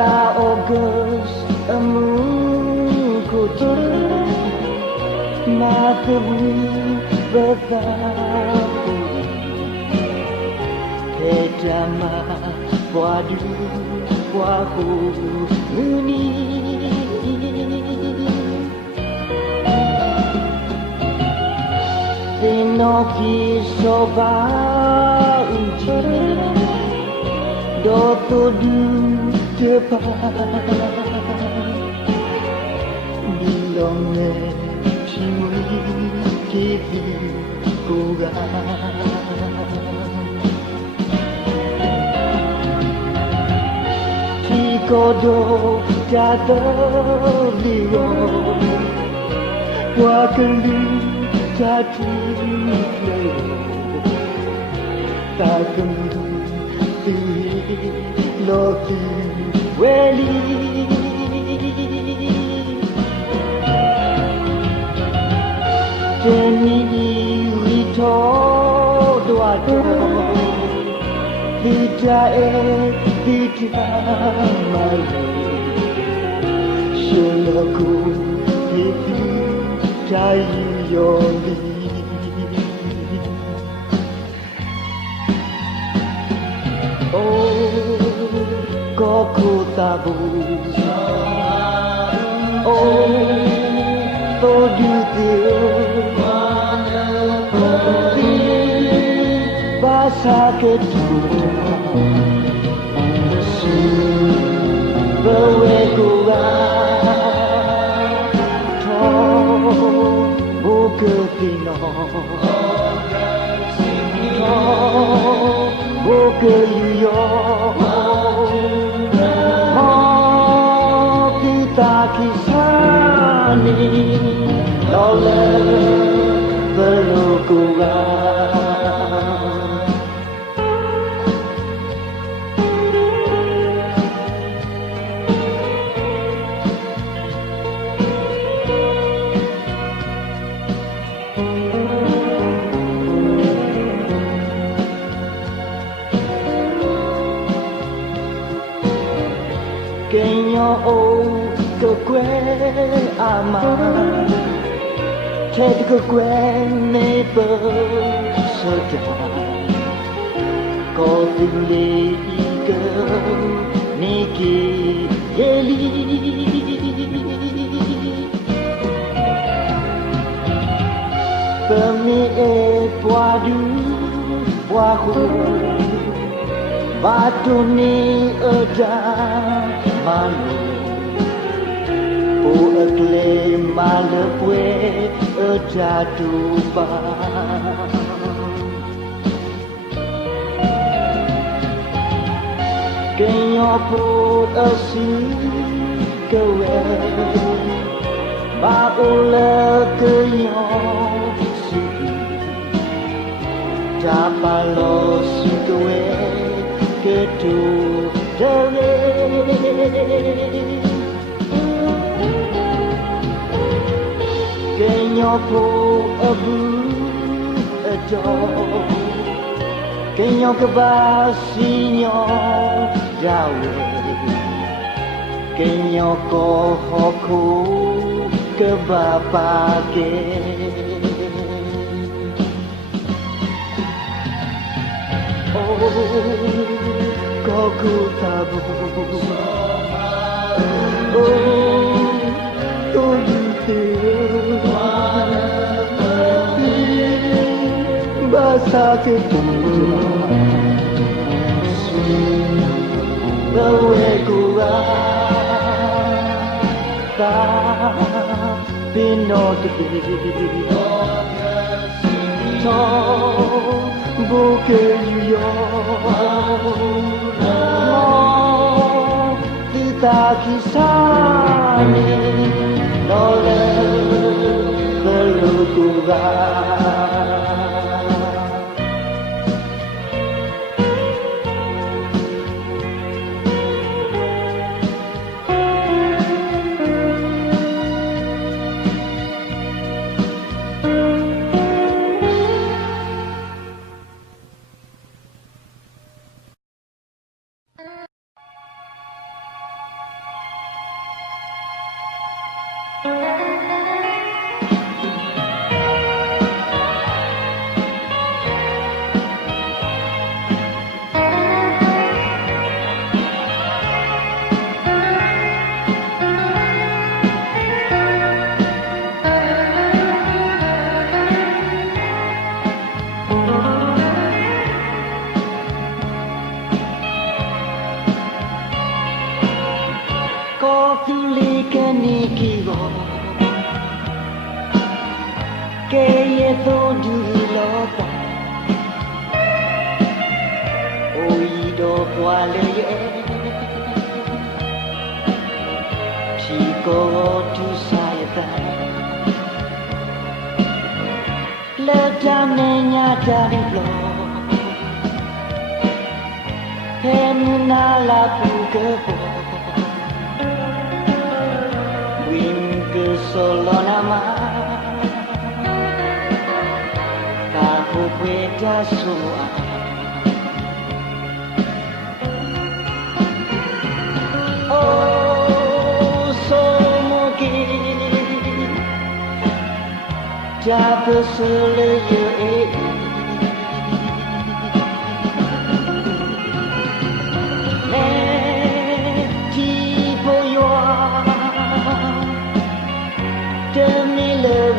la August amukuti Matawi betapu Kedama wadu wahu uni Pinoki soba uji Doto du depan Bilonge cimui kipi kurang Tikodo jatuh liyo Wakili jatuh liyo Takemu Loki Weli Jeni Rito Doado Vijae Vijamale Shelaku Vivi Jayoli Koku tabu Oh Todu tiu Basa kedua Bawe kurang Toh Buke pino Toh Buke yuyo Kisani Nolak berlukuran Kenyo ke kue aman Ced ke kue nebe sedang Kau pilih ke niki yeli Pemi puadu wahu Batu ni ejang malu O ekle malepwe ejatuba Kenyo po esi kewe Baula kenyo si Japalo si kewe Ketu dewe Kenyo po abu ejo Kenyo kebasinyo jawe Kenyo ko hoku kebapake Oh koku tabu Oh Basa kedua Bawe kurang Tapi no tepi Buke yuyo Kita kisahnya Nolak berlukuran có tu li cái ni kỳ vọng cái ye tô du lo ta ôi đồ qua lệ chỉ có tu sai ta lỡ cha mẹ nhà cha đi lo em na la pu cơ bo win cơ solo nama ta pu quê cha soa oh so mo ki cha pu solo ye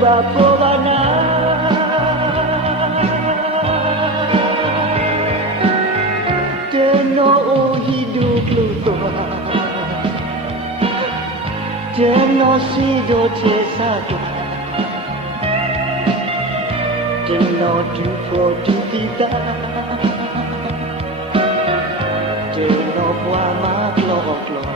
va povana te no hidup luto te no sido te sato te no tu fo tu tita te no pua ma klo klo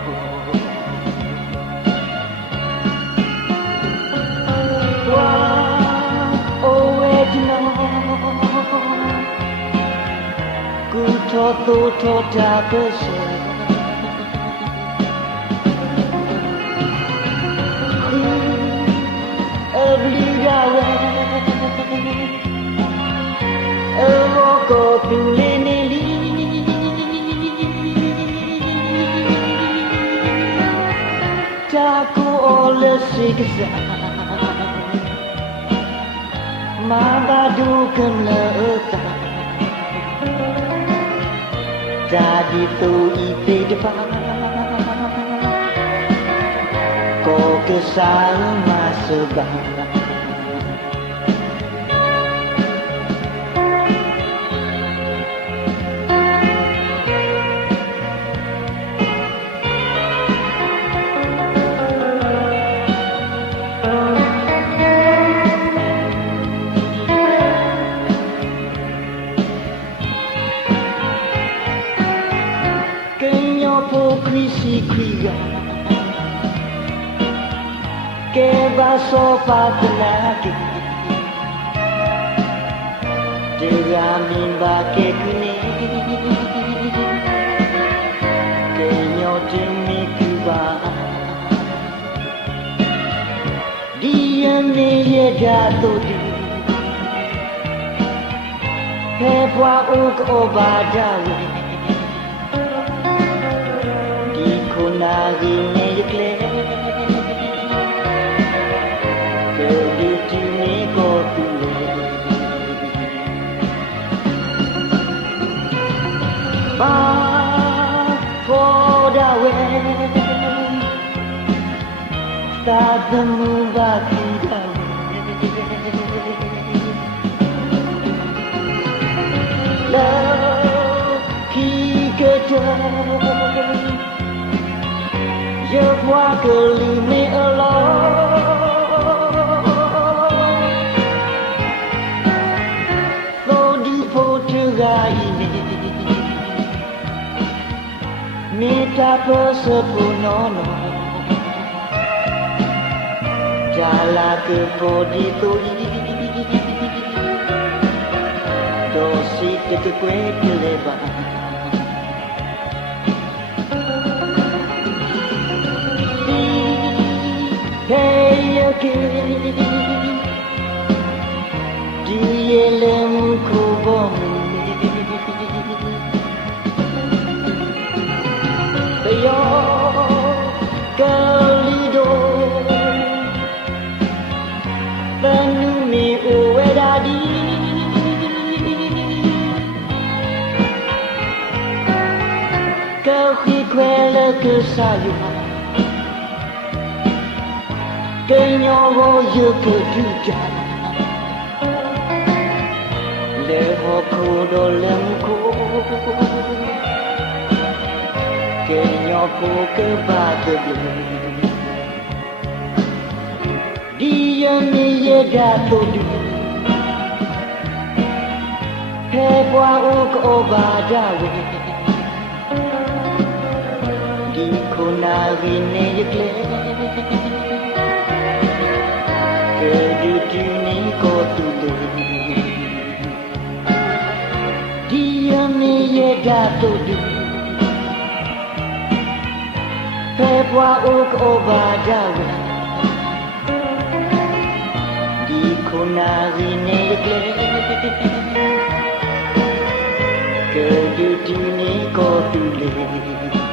ku to ta pese obligawe ero ko tu leneli ta ku ole sigza Mabadu kenleta Jadi tu ipe depan Kau kesal masuk Krisi kriya ke va sopa tenaki dia mimba ke kini ke nyotimi kuba dia me ye jatuh di he bua uk obadawi Nagi meyekle Kediti ni kotule Ba kodawe Tadamu baki dawe La ki kedai Je vois que l'hymne est là Faut du Portugal Mais ta pose pour non Jala que pour di toi Dosi te que cuete le va Hey again, do you let me go on? They all Galido, the new me where I did. Go he quella que saio. Que nhỏ yo que tu ya le ho ko do lem ko que nhỏ poke bate Diyane yeda todu Pebwa uko badawe Di kona vine yekle Kedutini kotule Diyane yeda todu Pebwa uko badawe Di kona vine yekle Kedutini kotule